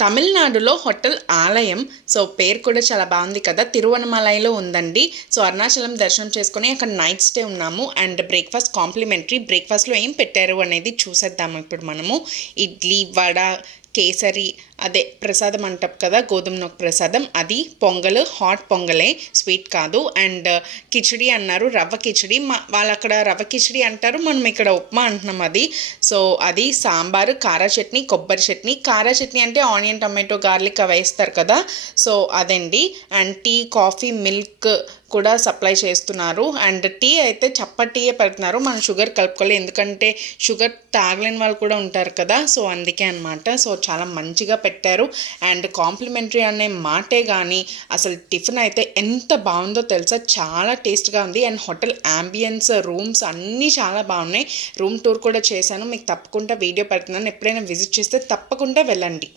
తమిళనాడులో హోటల్ ఆలయం. సో పేరు కూడా చాలా బాగుంది కదా. తిరువనమలైలో ఉందండి. సో అరుణాచలం దర్శనం చేసుకుని అక్కడ నైట్ స్టే ఉన్నాము. అండ్ బ్రేక్ఫాస్ట్ కాంప్లిమెంటరీ బ్రేక్ఫాస్ట్లో ఏం పెట్టారు అనేది చూసేద్దాము ఇప్పుడు మనము. ఇడ్లీ వడ కేసరి అదే ప్రసాదం అంటాం కదా గోధుమ నొక్క ప్రసాదం. అది పొంగల్ హాట్ పొంగలే స్వీట్ కాదు. అండ్ కిచిడి అన్నారు రవ్వ కిచిడి. మా వాళ్ళు అక్కడ రవ్వ కిచిడి అంటారు మనం ఇక్కడ ఉప్మా అంటున్నాం అది. సో అది సాంబారు కారా చట్నీ కొబ్బరి చట్నీ. కారా చట్నీ అంటే ఆనియన్ టమాటో గార్లిక్ అవి వేస్తారు కదా. సో అదండి. అండ్ టీ కాఫీ మిల్క్ కూడా సప్లై చేస్తున్నారు. అండ్ టీ అయితే చప్ప టీయే పెడుతున్నారు. మనం షుగర్ కలుపుకోలేదు ఎందుకంటే షుగర్ తాగలేని వాళ్ళు కూడా ఉంటారు కదా. సో అందుకే అనమాట సో చాలా మంచిగా పెట్టారు. అండ్ కాంప్లిమెంటరీ అనే మాటే కానీ అసలు టిఫిన్ అయితే ఎంత బాగుందో తెలుసా? చాలా టేస్ట్గా ఉంది. అండ్ హోటల్ యాంబియన్స్ రూమ్స్ అన్నీ చాలా బాగున్నాయి. రూమ్ టూర్ కూడా చేశాను. మీకు తప్పకుండా వీడియో పెడుతున్నాను. ఎప్పుడైనా విజిట్ చేస్తే తప్పకుండా వెళ్ళండి.